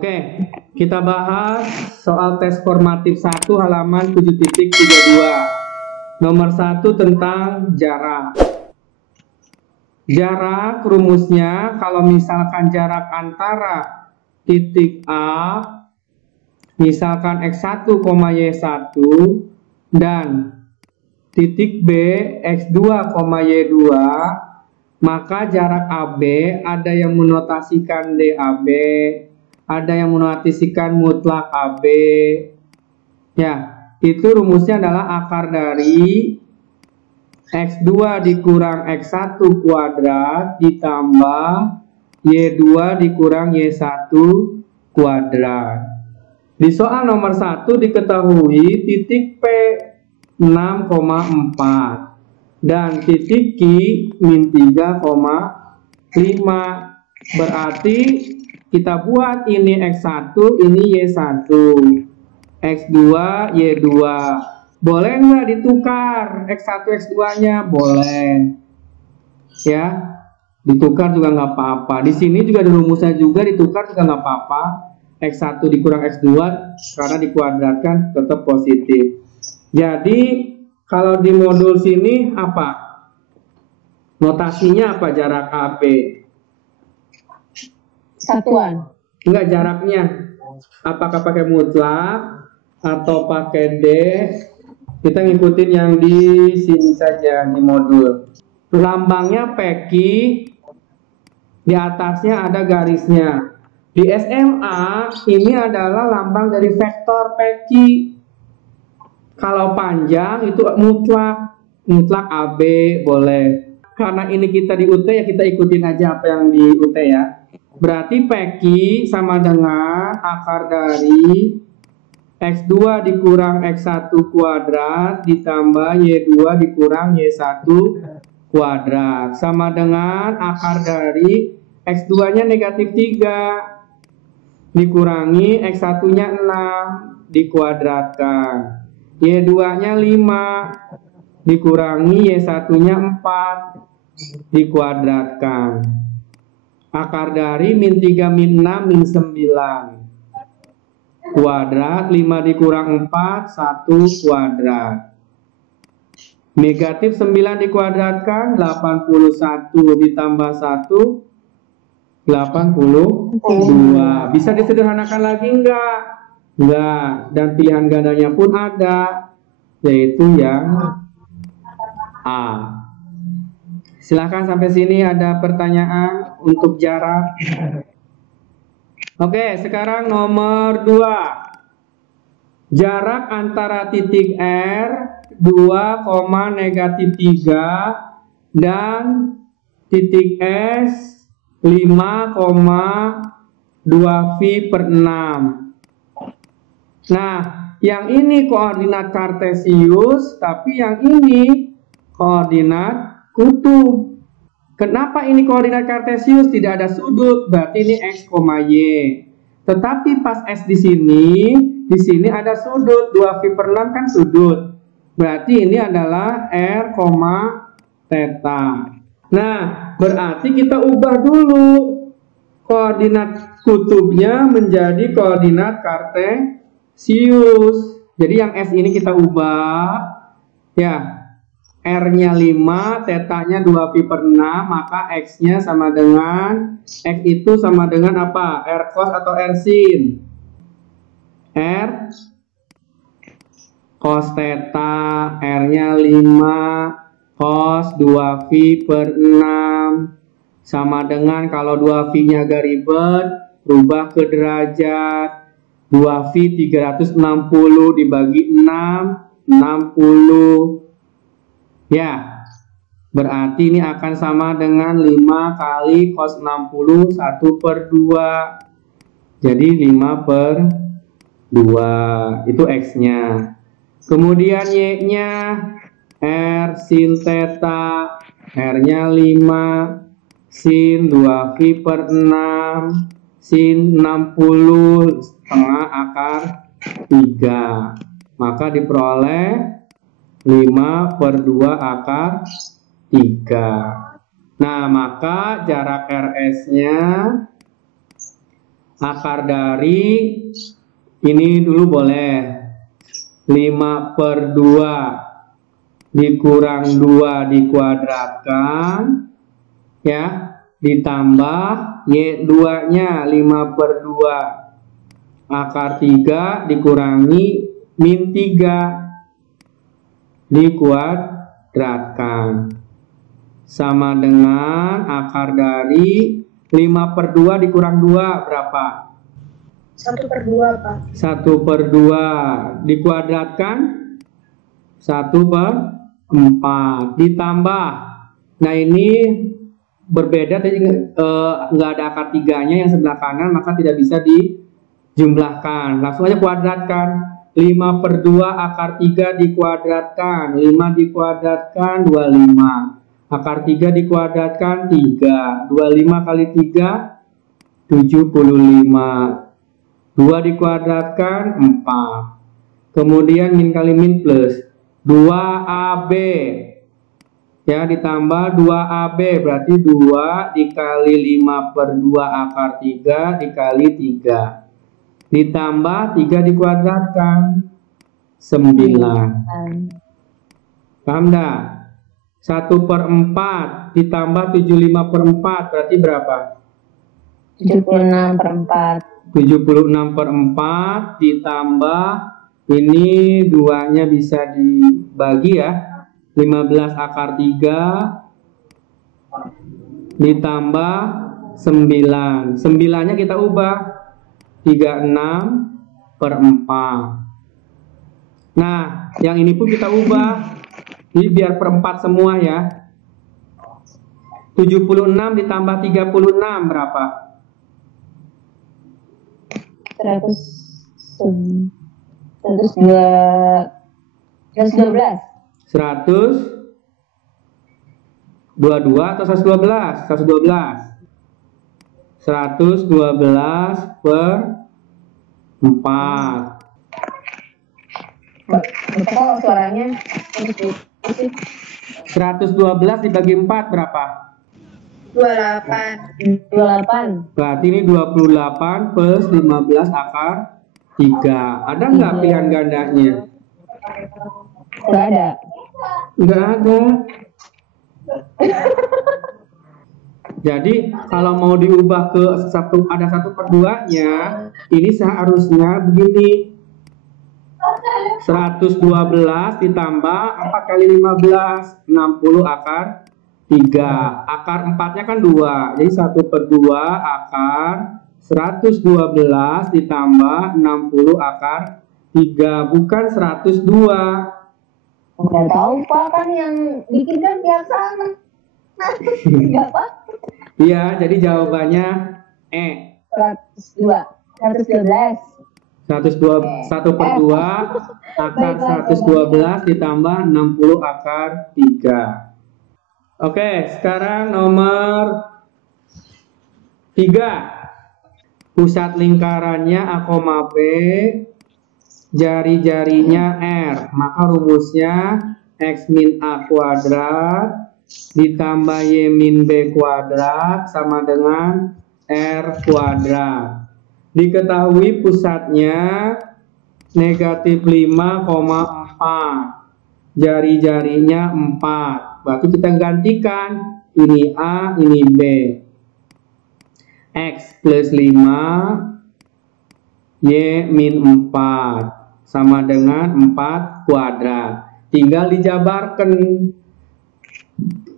Oke, kita bahas soal tes formatif 1 halaman 7.32. Nomor 1 tentang jarak. Jarak rumusnya kalau misalkan jarak antara titik A, misalkan X1, Y1 dan titik B, X2, Y2, maka jarak AB ada yang menotasikan DAB, ada yang menotasikan mutlak AB. Ya, itu rumusnya adalah akar dari X2 dikurang X1 kuadrat ditambah Y2 dikurang Y1 kuadrat. Di soal nomor 1 diketahui titik P 6,4 dan titik Q min 3,5. Berarti kita buat ini X1, ini Y1, X2, Y2. Boleh nggak ditukar X1, X2-nya? Boleh. Ya, ditukar juga nggak apa-apa. Di sini juga di rumusnya juga ditukar juga nggak apa-apa. X1 dikurang X2 karena dikuadratkan tetap positif. Jadi kalau di modul sini apa? Notasinya apa jarak AB? Satuan. Enggak, jaraknya. Apakah pakai mutlak atau pakai D? Kita ngikutin yang di sini saja di modul. Lambangnya PQ, di atasnya ada garisnya. Di SMA ini adalah lambang dari vektor PQ. Kalau panjang itu mutlak AB boleh. Karena ini kita di UT ya kita ikutin aja apa yang di UT ya. Berarti PQ sama dengan akar dari X2 dikurang X1 kuadrat ditambah Y2 dikurang Y1 kuadrat. Sama dengan akar dari X2-nya negatif 3 dikurangi X1-nya 6 dikuadratkan. Y2-nya 5 dikurangi Y1-nya 4 dikuadratkan. Akar dari min 3 min 6 min 9 kuadrat, 5 dikurang 4 1 kuadrat. Negatif 9 dikuadratkan 81 ditambah 1 82. Bisa disederhanakan lagi enggak? Enggak. Dan pilihan gandanya pun ada, yaitu yang A. Silahkan sampai sini ada pertanyaan untuk jarak. Oke, sekarang nomor 2. Jarak antara titik R 2, negatif 3 dan titik S 5,2V/6. Nah, yang ini koordinat kartesius, tapi yang ini koordinat kutub. Kenapa ini koordinat kartesius? Tidak ada sudut, berarti ini X, Y. Tetapi pas S di sini ada sudut, 2V/6 kan sudut. Berarti ini adalah R, theta. Nah, berarti kita ubah dulu koordinat kutubnya menjadi koordinat kartesius. Jadi yang S ini kita ubah, ya. R-nya 5, tetanya 2V/6, maka X-nya sama dengan, X itu sama dengan apa? R cos atau R sin? R cos theta, R-nya 5, cos 2V/6, sama dengan kalau 2V-nya agak ribet, rubah ke derajat, 2V 360 dibagi 6, 60. Ya, berarti ini akan sama dengan 5 kali cos 60 1/2. Jadi 5/2 itu X-nya. Kemudian Y-nya R sin theta, R-nya 5 sin 2V/6 sin 60 setengah akar 3. Maka diperoleh 5/2 akar 3. Nah, maka jarak RS-nya Akar dari ini dulu boleh 5/2 dikurang 2 dikuadratkan ya, ditambah Y2 nya 5/2 akar 3 dikurangi min 3 dikuadratkan sama dengan akar dari 5/2 dikurang 2 berapa? 1/2, Pak. 1/2 dikuadratkan 1/4 ditambah. Nah ini berbeda tadi nggak ada akar 3-nya yang sebelah kanan, maka tidak bisa dijumlahkan. Langsung aja kuadratkan. 5/2 akar 3 dikuadratkan 5 dikuadratkan 25. Akar 3 dikuadratkan 3. 25 kali 3 75. 2 dikuadratkan 4. Kemudian min kali min plus 2AB ya, ditambah 2AB berarti 2 dikali 5/2 akar 3 dikali 3 ditambah 3 dikuadratkan 9. Paham enggak? 1/4 ditambah 75/4 berarti berapa? 76/4. 76/4 ditambah ini 2-nya bisa dibagi ya. 15 akar 3 ditambah 9. 9-nya kita ubah 36/4. Nah, yang ini pun kita ubah. Ini biar per-4 semua ya. 76 ditambah 36 berapa? 112 atau 112? 112. 112/4. Kok suaranya 112 dibagi 4 berapa? 28. Berarti ini 28 plus 15 akar 3. Ada nggak pilihan gandanya? Nggak ada. Nggak ada. Jadi kalau mau diubah ke ada 1/2-nya, ini seharusnya begini. 112 ditambah 4 kali 15 60 akar 3. Akar 4-nya kan 2. Jadi 1/2 akar 112 ditambah 60 akar 3. Bukan 102. Nggak tahu Pak, kan yang bikin kan pihak sana. Nggak Pak? Iya, jadi jawabannya 102. 112. 1/2 akar 112 ditambah 60 akar 3. Oke, sekarang nomor 3. Pusat lingkarannya A, B, jari-jarinya R. Maka rumusnya X min A kuadrat ditambah Y min B kuadrat sama dengan R kuadrat. Diketahui pusatnya negatif 5,4. Jari-jarinya 4. Berarti kita gantikan ini A, ini B. X plus 5 Y min 4 sama dengan 4 kuadrat. Tinggal dijabarkan.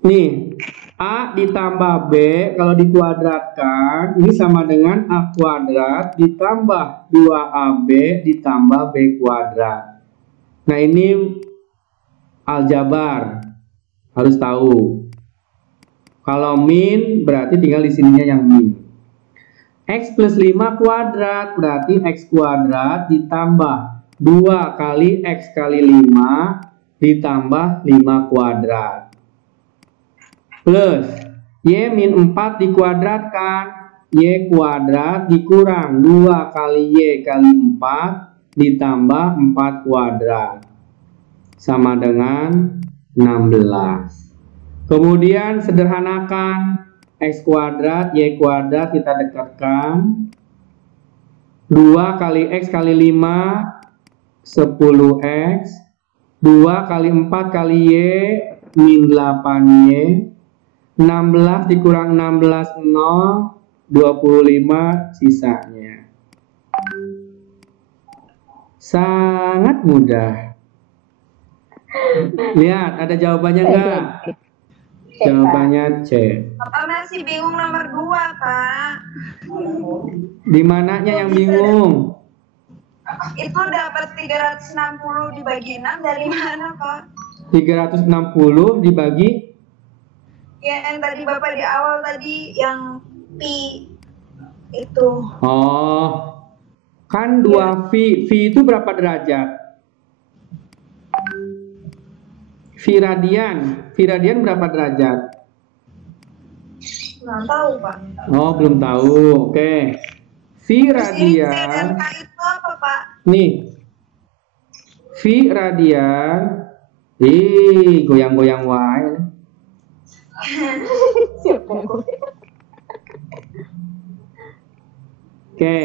Nih, A ditambah B kalau dikuadratkan ini sama dengan A kuadrat ditambah 2AB ditambah B kuadrat. Nah ini aljabar, harus tahu. Kalau min berarti tinggal di sininya yang min. X plus 5 kuadrat berarti X kuadrat ditambah 2 kali X kali 5 ditambah 5 kuadrat. Plus Y min 4 dikuadratkan, Y kuadrat dikurang 2 kali Y kali 4 ditambah 4 kuadrat sama dengan 16. Kemudian sederhanakan X kuadrat, Y kuadrat kita dekatkan 2 kali X kali 5, 10X. 2 kali 4 kali Y, min 8Y. 16 dikurang 16, 0. 25 sisanya. Sangat mudah. Lihat, ada jawabannya enggak? Jawabannya C. Bapak masih bingung nomor 2, Pak. Di mananya yang bingung? Itu dapat 360 dibagi 6 dari mana, Pak? 360 dibagi? Ya, yang tadi Bapak di awal tadi, yang pi itu. Oh, kan 2 V. V itu berapa derajat? V radian. V radian berapa derajat? Nggak tahu, Pak. Oh, belum tahu. Oke. V Terus ini C dan radian. K itu apa, Pak? Nih. V radian. Ih, goyang-goyang wae. Oke.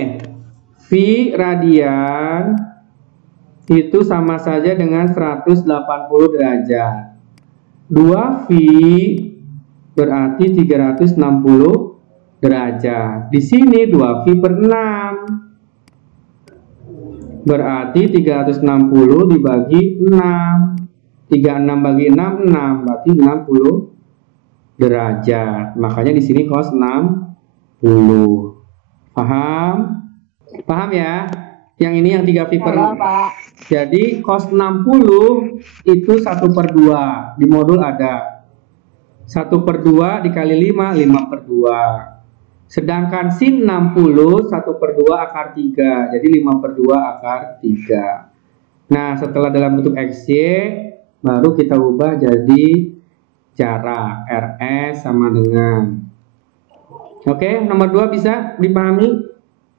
V radian itu sama saja dengan 180 derajat. 2V berarti 360 derajat. Di sini 2V per 6. Berarti 360 dibagi 6. 36 bagi 6, 6. Berarti 60 derajat. Makanya di sini cos 60. Paham? Paham ya? Yang ini yang 3V per 6. Jadi cos 60 itu 1/2. Di modul ada 1/2 dikali 5, 5/2. Sedangkan sin 60 1/2 akar 3. Jadi 5/2 akar 3. Nah, setelah dalam bentuk XY, baru kita ubah jadi jarak. RS sama dengan. Oke, nomor 2 bisa dipahami?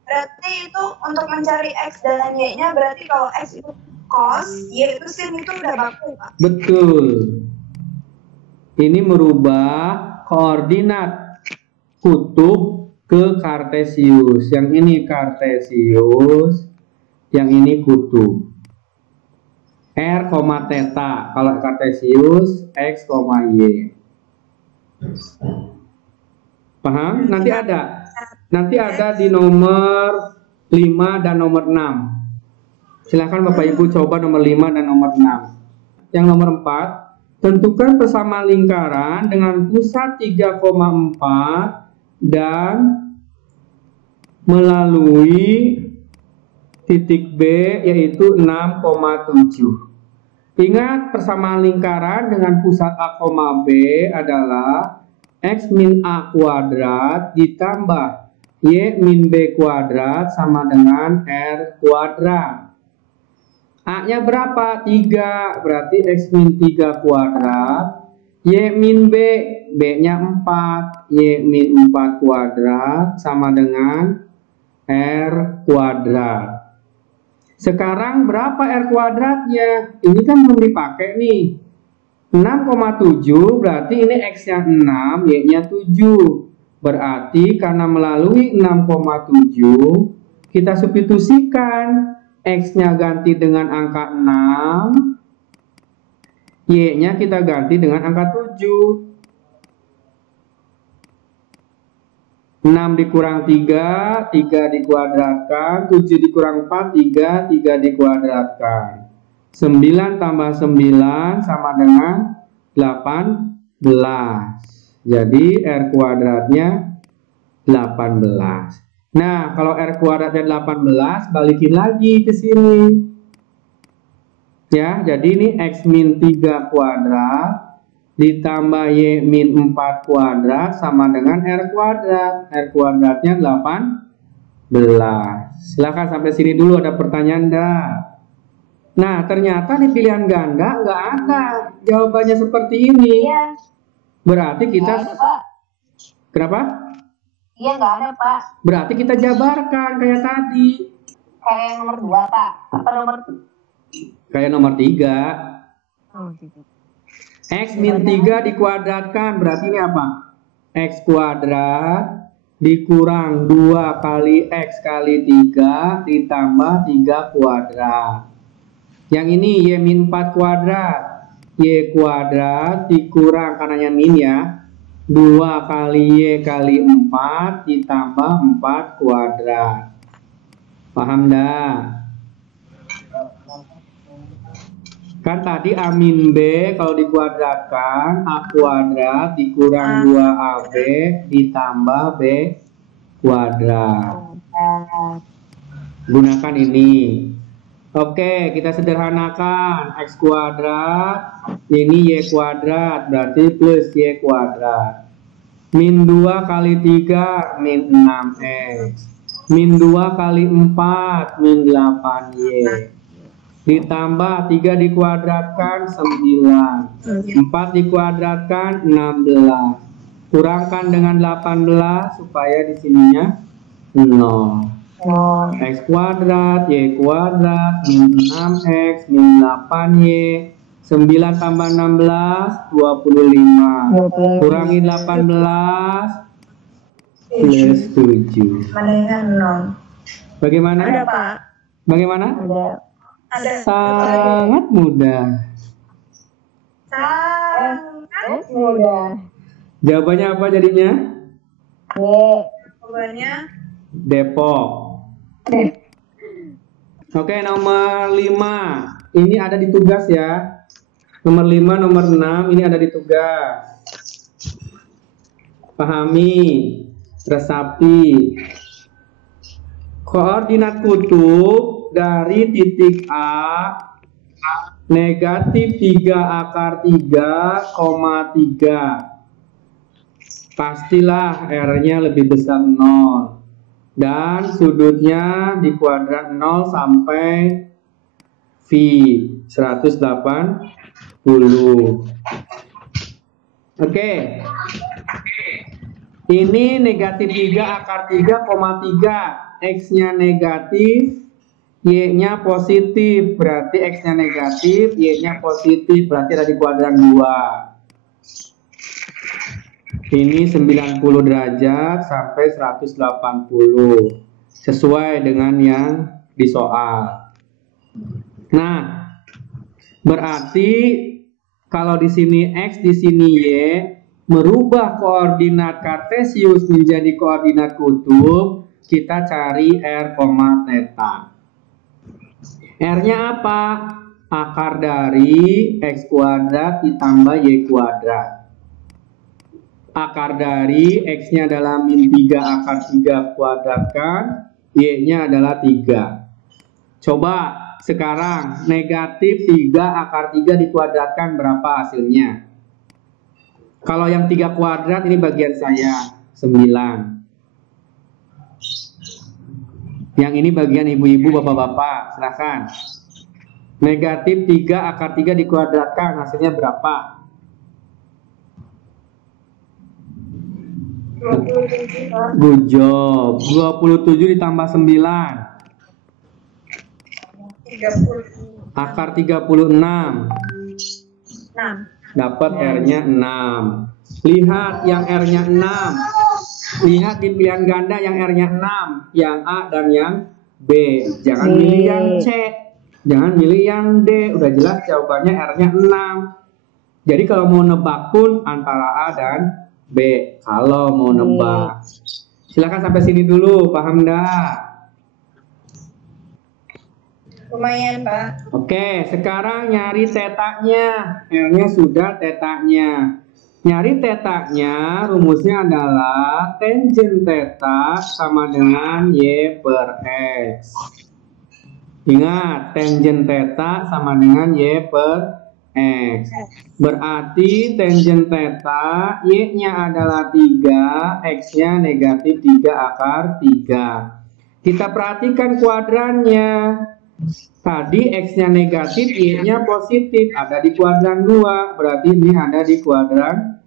Berarti itu untuk mencari X dan Y-nya, berarti kalau X itu cos, Y itu sin, itu udah baku, Pak. Betul. Ini merubah koordinat kutub ke kartesius. Yang ini kartesius, yang ini kutub. R, theta. Kalau kartesius, X, Y. Paham? Nanti ada. Nanti ada di nomor 5 dan nomor 6. Silahkan Bapak Ibu coba nomor 5 dan nomor 6. Yang nomor 4, tentukan persamaan lingkaran dengan pusat 3,4 dan melalui titik B yaitu 6,7. Ingat, persamaan lingkaran dengan pusat A, B adalah X min A kuadrat ditambah Y min B kuadrat sama dengan R kuadrat. A-nya berapa? 3. Berarti X min 3 kuadrat. Y min B. B-nya 4. Y min 4 kuadrat sama dengan R kuadrat. Sekarang berapa R kuadratnya? Ini kan belum dipakai nih. 6,7 berarti ini X-nya 6, Y-nya 7. Berarti karena melalui 6,7 kita substitusikan, X-nya ganti dengan angka 6, Y-nya kita ganti dengan angka 7. 6 dikurang 3, 3 dikuadratkan, 7 dikurang 4, 3, 3 dikuadratkan. 9 tambah 9 sama dengan 18. Jadi R kuadratnya 18. Nah, kalau R kuadratnya 18, balikin lagi ke sini. Ya, jadi ini X min 3 kuadrat ditambah Y min 4 kuadrat sama dengan R kuadrat. R kuadratnya 18. Silahkan sampai sini dulu, ada pertanyaan enggak? Nah, ternyata di pilihan ganda nggak ada jawabannya seperti ini. Iya. Berarti kita... Nggak ada, Pak. Kenapa? Iya, nggak ada, Pak. Berarti kita jabarkan kayak tadi. Kayak yang nomor 2, Pak. Apa nomor? Kayak nomor 3. Oh, gitu. X min 3 dikuadratkan. Berarti ini apa? X kuadrat dikurang 2 kali X kali 3 ditambah 3 kuadrat. Yang ini Y-4 kuadrat. Y kuadrat dikurang karenanya min ya. 2 kali Y kali 4 ditambah 4 kuadrat. Paham dah? Kan tadi A min B kalau dikuadratkan A kuadrat dikurang 2AB ditambah B kuadrat. Gunakan ini. Oke, kita sederhanakan. X kuadrat, ini Y kuadrat, berarti plus Y kuadrat. Min 2 kali 3, min 6X. Min 2 kali 4, min 8Y. Ditambah 3 dikuadratkan 9, 4 dikuadratkan 16, kurangkan dengan 18 supaya di sininya 0. X kuadrat, Y kuadrat, min 6X, min 8Y, 9 tambah 16, 25, kurangi 18 plus 7. Bagaimana? Ada Pak. Bagaimana? Ada. Sangat mudah. Sangat Mudah. Jawabannya apa jadinya? jawabannya. Depok. Oke, nomor 5. Ini ada di tugas ya. Nomor 5, nomor 6 ini ada di tugas. Pahami, resapi. Koordinat kutub dari titik A negatif 3 akar 3, 3. Pastilah R-nya lebih besar 0. Dan sudutnya di kuadrat 0 sampai V 180. Oke. Ini negatif 3 akar 3, 3. X-nya negatif, Y-nya positif, berarti X-nya negatif, Y-nya positif, berarti ada di kuadran 2. Ini 90 derajat sampai 180, sesuai dengan yang di soal. Nah, berarti kalau di sini X, di sini Y, merubah koordinat kartesius menjadi koordinat kutub, kita cari R, theta. R-nya apa? Akar dari X kuadrat ditambah Y kuadrat. Akar dari X-nya adalah min 3 akar 3 kuadratkan, Y-nya adalah 3. Coba sekarang negatif 3 akar 3 dikuadratkan berapa hasilnya? Kalau yang 3 kuadrat ini bagian saya, 9. Yang ini bagian ibu-ibu, bapak-bapak, silahkan. Negatif 3 akar 3 dikuadratkan, hasilnya berapa? 27. Good job. 27 ditambah 9. 30. Akar 36. 6. Dapat R-nya 6. Lihat yang R-nya 6. Lihat di pilihan ganda yang R-nya 6, yang A dan yang B. Jangan milih yang C, jangan milih yang D. Udah jelas jawabannya R-nya 6. Jadi kalau mau nebak pun antara A dan B. Kalau mau nebak, silakan sampai sini dulu. Paham dah? Lumayan Pak. Oke, sekarang nyari tetanya. R-nya sudah tetanya. Nyari tetanya, rumusnya adalah tangen theta sama dengan Y per X. Ingat, tangen theta sama dengan Y per X. Berarti tangen theta, Y-nya adalah 3, X-nya negatif 3 akar 3. Kita perhatikan kuadrannya. Tadi X-nya negatif, Y-nya positif, ada di kuadran 2, berarti ini ada di kuadran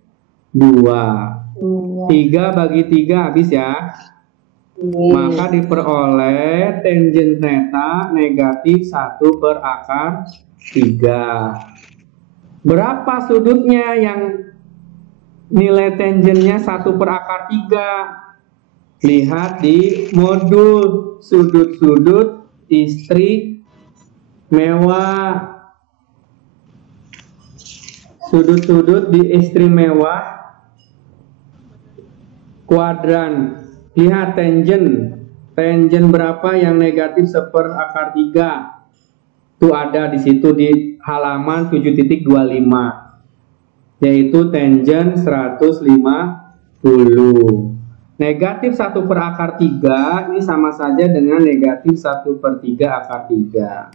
2. 3 bagi 3 habis ya. Maka diperoleh tangen theta negatif 1 per akar 3. Berapa sudutnya yang nilai tangennya 1 per akar 3? Lihat di modul sudut-sudut istri mewah. Sudut-sudut di istri mewah kuadran. Lihat tangent. Tangent berapa yang negatif 1/3? Itu ada di situ di halaman 7.25. Yaitu tangent 150. Negatif 1/3 ini sama saja dengan negatif 1/3 akar 3.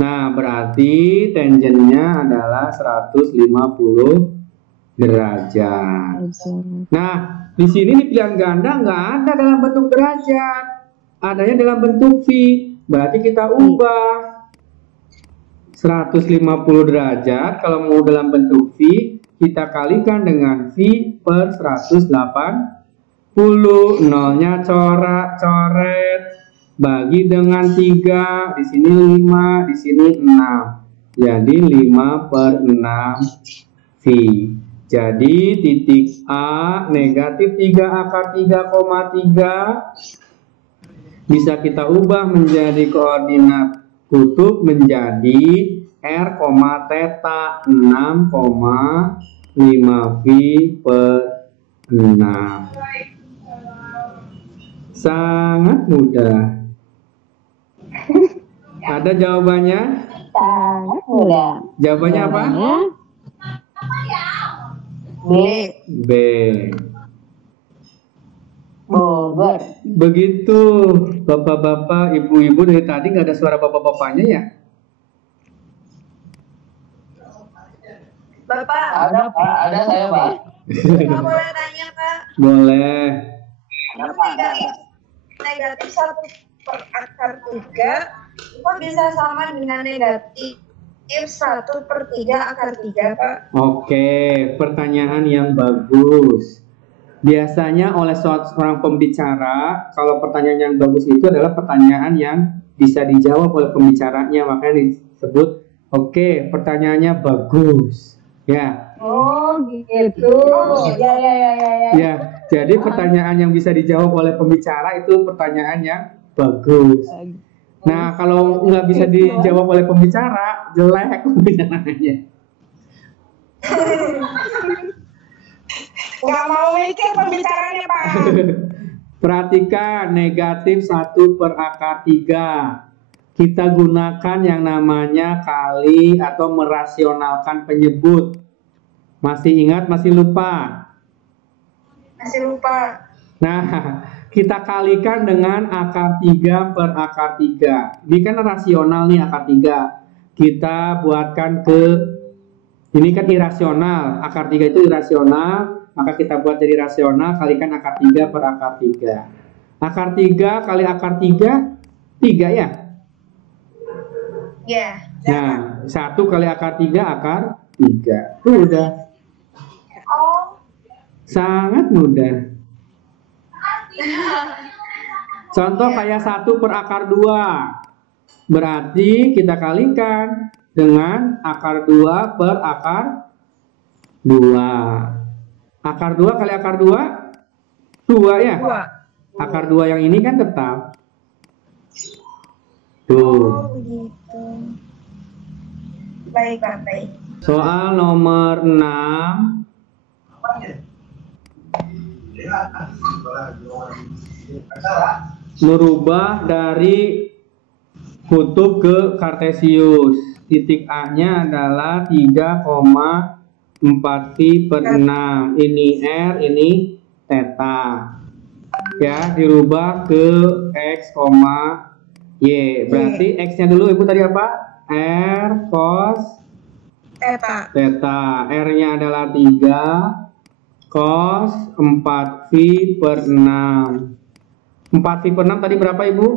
Nah, berarti tangentnya adalah 150 derajat. Nah, di sini di pilihan ganda nggak ada dalam bentuk derajat, adanya dalam bentuk V. Berarti kita ubah 150 derajat kalau mau dalam bentuk V, kita kalikan dengan V per 180. Nolnya coret, bagi dengan 3, di sini 5, di sini 6. Jadi 5/6 V. Jadi titik A negatif 3/3,3 bisa kita ubah menjadi koordinat kutub menjadi R, theta 6,5 V per 6. Sangat mudah. Ada jawabannya? Sangat mudah. Jawabannya apa? B. B. Bogor. Begitu, bapak-bapak, ibu-ibu, dari tadi nggak ada suara bapak-bapaknya ya? Bapak, Ada Pak, ada saya Pak. nggak boleh tanya Pak. Boleh. Negatif 1/3 kok bisa sama dengan negatif 1/3 Pak? Oke, pertanyaan yang bagus. Biasanya oleh seorang pembicara, kalau pertanyaan yang bagus itu adalah pertanyaan yang bisa dijawab oleh pembicaranya, makanya disebut oke, pertanyaannya bagus. Ya. Oh gitu. Ya. Ya, jadi pertanyaan yang bisa dijawab oleh pembicara itu pertanyaan yang bagus. Nah, kalau nggak bisa dijawab oleh pembicara, jelek pembicaraannya. Nggak mau mikir pembicaranya Pak. Perhatikan negatif 1/3. Kita gunakan yang namanya kali atau merasionalkan penyebut. Masih ingat, masih lupa? Masih lupa. Nah, kita kalikan dengan akar 3/3. Ini kan rasional nih akar 3. Kita buatkan ke, ini kan irasional. Akar 3 itu irasional, maka kita buat jadi rasional, kalikan akar 3/3. Akar 3 kali akar 3, 3 ya? Ya. Nah, 1 kali akar 3, akar 3. Udah. Oh. Sangat mudah. Contoh kayak 1/2. Berarti kita kalikan dengan akar 2/2. Akar 2 kali akar 2, 2 ya? 2. Akar 2 yang ini kan tetap. Tuh. Oh, begitu. Baik, Pak, baik. Soal nomor 6. Merubah dari kutub ke kartesius. Titik A-nya adalah 3,4 pi per 6. Ini R, ini theta. Ya, dirubah ke X, Y. Berarti X-nya dulu Ibu tadi apa? R cos Pak. theta. R-nya adalah 3 cos 4 pi per 6. 4 pi per 6 tadi berapa Ibu?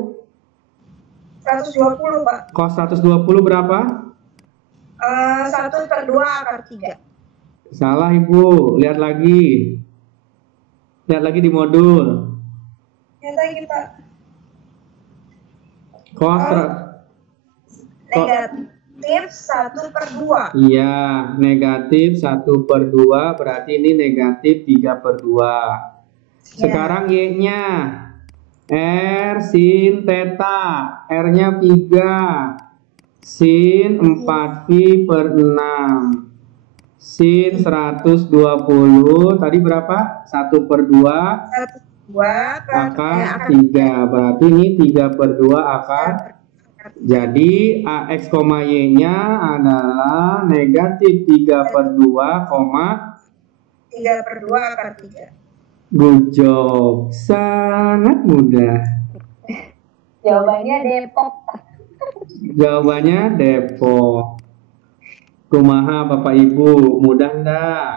120 Pak. Cos 120 berapa? 1/2 akar 3. Salah Ibu, lihat lagi. Lihat lagi di modul. Yang lagi Pak. Cos Negatif 1/2. iya, negatif 1/2 berarti ini negatif 3/2. Sekarang Y-nya. R sin theta. R-nya 3. Sin 4pi per 6. Sin 120. Tadi berapa? 1 per 2. 2 Akar 3. Berarti ini 3 per 2 akar. Jadi AX, Y-nya adalah negatif 3 per 2, 3 per 2 akar 3. Good job. Sangat mudah. Jawabannya Depok. Jawabannya Depok. Kumaha Bapak Ibu, mudah enggak?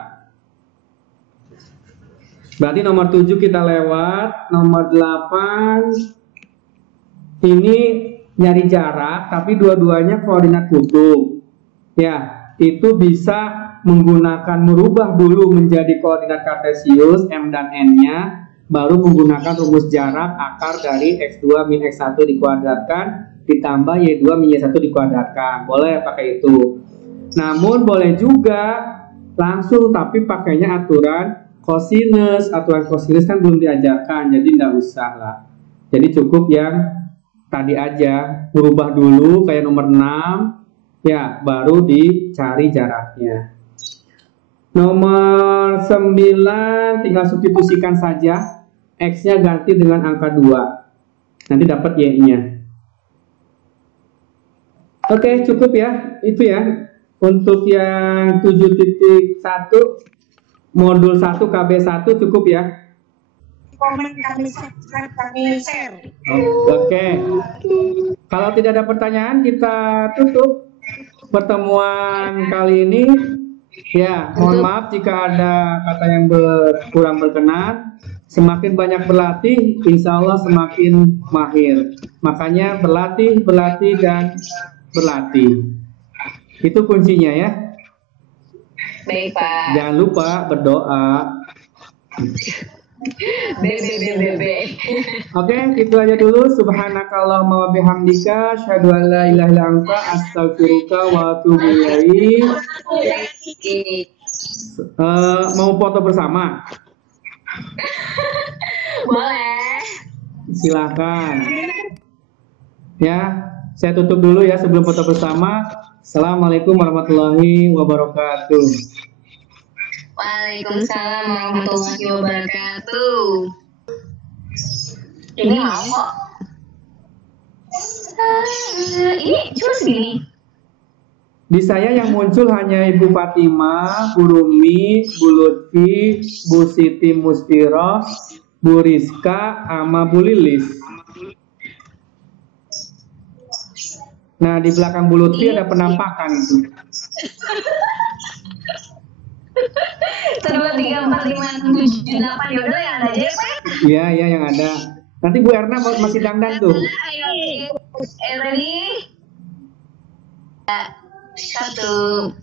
Berarti nomor 7 kita lewat. Nomor 8 ini nyari jarak, tapi dua-duanya koordinat kutub. Ya, itu bisa menggunakan merubah dulu menjadi koordinat kartesius M dan N-nya, baru menggunakan rumus jarak akar dari X2 min X1 dikuadratkan ditambah Y2 min Y1 dikuadratkan. Boleh pakai itu. Namun boleh juga langsung, tapi pakainya aturan kosinus. Aturan kosinus kan belum diajarkan, jadi nggak usah lah. Jadi cukup yang tadi aja, merubah dulu kayak nomor 6, ya, baru dicari jaraknya. Nomor 9 tinggal substitusikan saja, X-nya ganti dengan angka 2, nanti dapat Y-nya. Oke, cukup ya, itu ya. Untuk yang 7.1 modul 1 KB1 cukup ya. Komen kami share. Oke. Kalau tidak ada pertanyaan, kita tutup pertemuan kali ini. Ya, mohon maaf jika ada kata yang kurang berkenan. Semakin banyak berlatih, insya Allah semakin mahir. Makanya berlatih, dan berlatih. Itu kuncinya ya. Baik, Pak. Jangan lupa berdoa. Oke, itu aja dulu. Subhanakallahumma wa bihamdika asyhadu an la ilaha illa anta astaghfiruka wa atubu ilaik. Mau foto bersama? Boleh. Silakan. Ya, saya tutup dulu ya sebelum foto bersama. Assalamualaikum warahmatullahi wabarakatuh. Waalaikumsalam warahmatullahi wabarakatuh. Ini mau kok. Ini cuma segini. Di saya yang muncul hanya Ibu Fatimah, Bu Rumi, Bu Lutfi, Bu Siti Mustiroh, Bu Rizka, sama Bu Lilis. Nah, di belakang Bu Lutfi ada penampakan itu. 1, 2, 3, 4, 5, 6, 7, 8. Yaudah yang ada aja, Pak. Iya, yang ada. Nanti Bu Erna masih dandan tuh. Ayo, ready? 1.